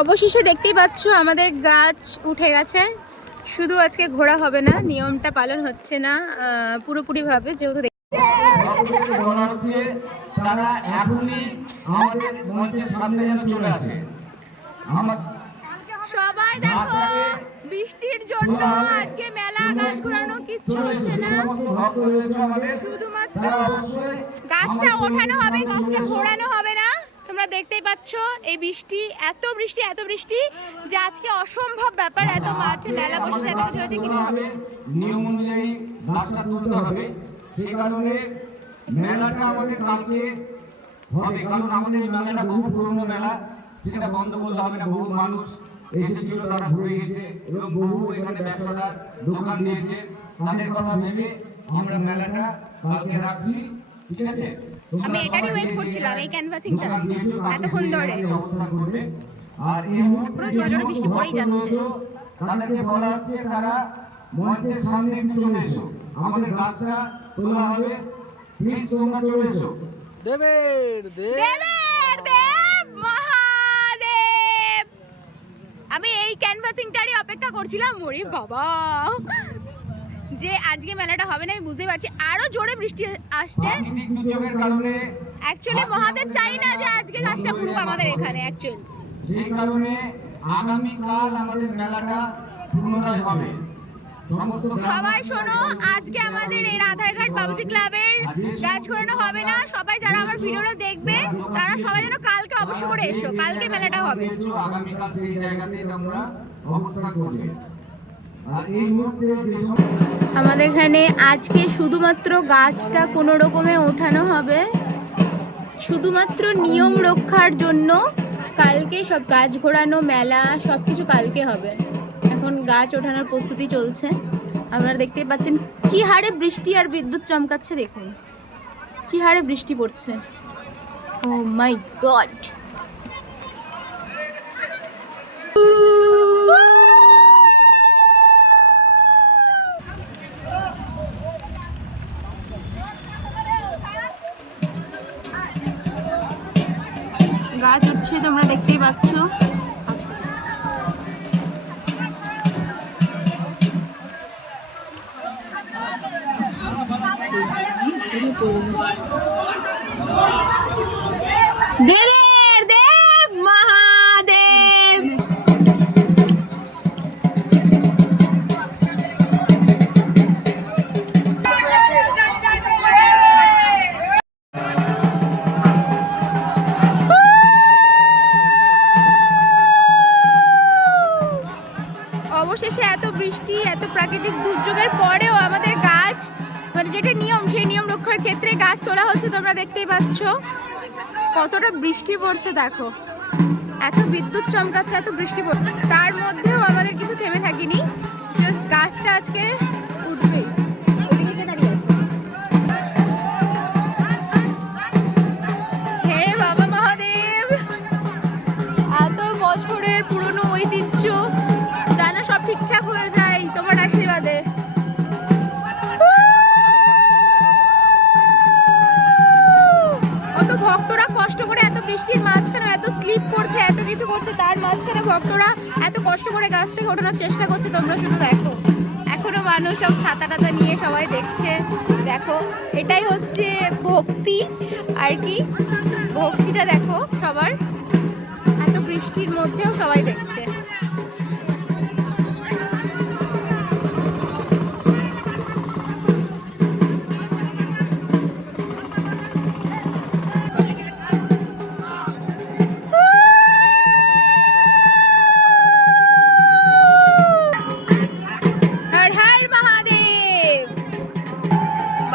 অবশেষে দেখতেই পাচ্ছ আমাদের গাছ উঠে গেছে। শুধু আজকে ঘোরা হবে না, নিয়মটা পালন হচ্ছে না পুরোপুরি ভাবে, যেহেতু তারা এখনই আমাদের মঞ্চের সামনে যেন চলে আসে। সবাই দেখো বৃষ্টির জন্য আজকে মেলা গাছ ঘোরানো কিচ্ছু হচ্ছে না, শুধুমাত্র গাছটা ওঠানো হবে, গাছটা ঘোরানো হবে না। তোমরা দেখতেই পাচ্ছ এই বৃষ্টি, এত বৃষ্টি যে আজকে অসম্ভব ব্যাপার। এত মাঠে মেলা বসেছে, এত কিছু হচ্ছে, কিছু হবে নিয়ম অনুযায়ী গাছটা তুলতে হবে। সেই কারণে মেলাটা আমাদের কালকে হবে, কারণ আমাদের এই মেলাটা বহু পুরনো মেলা, সেটা বন্ধ করলে হবে না। বহু মানুষ এসেছিল, তারা ঘুরে গেছে এবং বহু এখানে ব্যবসাদার দোকান দিয়েছে। তাদের কথা ভেবে আমরা মেলাটা কালকে রাখছি, ঠিক আছে? আমি এটারই ওয়েট করছিলাম, এই ক্যানভাসিংটা এতক্ষণ ধরে। আর এই পুরো ছোট ছোট বৃষ্টি পড়েই যাচ্ছে। তাদেরকে বলা হচ্ছে তারা মঞ্চের সামনে একটু চলে এসো, আমাদের গাছটা তোলা হবে, প্লিজ তোমরা চলে এসো। দেবের দেব মহাদেব, আমি এই ক্যানভাসিংটারই অপেক্ষা করছিলাম। ওরে বাবা, যে আজকে মেলাটা হবে না আমি বুঝতেই পারছি। আরো জোরে বৃষ্টি আসছে। অ্যাকচুয়ালি মহাদেব চাই না যে আজকে গাছটা ঘুরুক আমাদের এখানে। অ্যাকচুয়ালি সেই কারণে আগামীকাল আমাদের মেলাটা পুনরায় হবে। সবাই শোনো, আজকে আমাদের এই রাধারঘাট বাবুজি ক্লাবের গাছ ঘোরানো হবে না। সবাই যারা আমার ভিডিওটা দেখবে তারা সবাই যেন কালকে অবশ্য করে এসো, কালকে মেলাটা হবে। আগামীকাল সেই জায়গাতে তোমরা অবস্থান করবে। আমাদের এখানে আজকে শুধুমাত্র গাছটা কোনো রকমে ওঠানো হবে, শুধুমাত্র নিয়ম রক্ষার জন্য। কালকে সব গাছ ঘোরানো, মেলা সব কিছু কালকে হবে। এখন গাছ ওঠানোর প্রস্তুতি চলছে। আপনারা দেখতেই পাচ্ছেন কি হারে বৃষ্টি আর বিদ্যুৎ চমকাচ্ছে। দেখুন কি হারে বৃষ্টি পড়ছে। ও মাই গড, গাছ উঠছে, তোমরা দেখতেই পাচ্ছ। দেবের দেব মহাদেব, অবশেষে এত বৃষ্টি, এত প্রাকৃতিক দুর্যোগের পরেও আমাদের গাছ, মানে যেটা নিয়ম, সেই নিয়ম রক্ষার ক্ষেত্রে গাছ তোলা হচ্ছে। তোমরা দেখতেই পাচ্ছ কতটা বৃষ্টি পড়ছে। দেখো এত বিদ্যুৎ চমকাচ্ছে, এত বৃষ্টি পড়ছে, তার মধ্যেও আমাদের কিছু থেমে থাকিনি। জাস্ট গাছটা আজকে উঠবেই। হে বাবা মহাদেব, এত বছরের পুরনো ঐতিহ্য যেন সব ঠিকঠাক হয়ে যায় তোমার আশীর্বাদে। কত ভক্তরা কষ্ট করে, এত বৃষ্টির মাঝখানে এত স্লিপ করছে, এত কিছু করছে, তার মাঝখানে ভক্তরা এত কষ্ট করে গাছটাকে ওঠানোর চেষ্টা করছে। তোমরা শুধু দেখো, এখনো মানুষ সব ছাতা টাতা নিয়ে সবাই দেখছে। দেখো এটাই হচ্ছে ভক্তি আর কি, ভক্তিটা দেখো সবার। এত বৃষ্টির মধ্যেও সবাই দেখছে।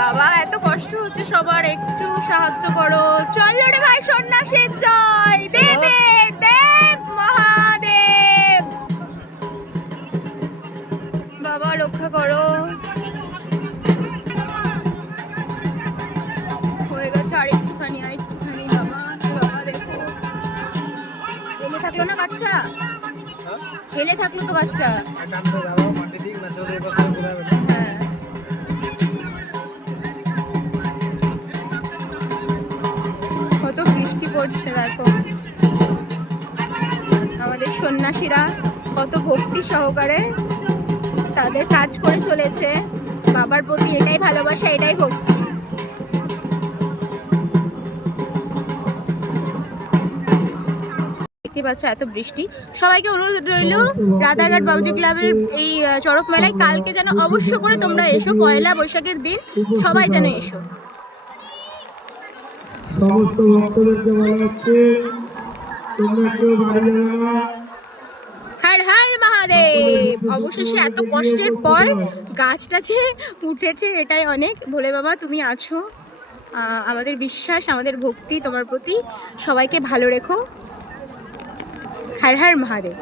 বাবা এত কষ্ট হচ্ছে সবার, একটু সাহায্য করো। চলো রে ভাই, সন্ন্যাসীর জয়, দেবের দেব মহাদেব, বাবা রক্ষা করো। হয়ে গেছে আর একটুখানি, আর একটুখানি। বাবা বাবা দেখো, হেলে থাকলো না গাছটা, হেলে থাকলো তো গাছটা। হ্যাঁ, কত বৃষ্টি পড়ছে দেখো। আমাদের সন্ন্যাসীরা কত ভক্তি সহকারে তাদের কাজ করে চলেছে। বাবার প্রতি এটাই ভালোবাসা, এটাই ভক্তি। দেখতে পাচ্ছ এত বৃষ্টি। সবাইকে অনুরোধ রইল রাধাঘাট বাউজি ক্লাবের এই চড়ক মেলায় কালকে যেন অবশ্য করে তোমরা এসো, পয়লা বৈশাখের দিন সবাই যেন এসো। সমস্ত ভক্তদেরকে বলা হচ্ছে তোমরা কেউ বাড়ি যাবে না। হর হর মহাদেব। অবশেষে এত কষ্টের পর গাছটা যে উঠেছে এটাই অনেক। ভোলে বাবা তুমি আছো, আমাদের বিশ্বাস, আমাদের ভক্তি তোমার প্রতি। সবাইকে ভালো রেখো। হর হর মহাদেব।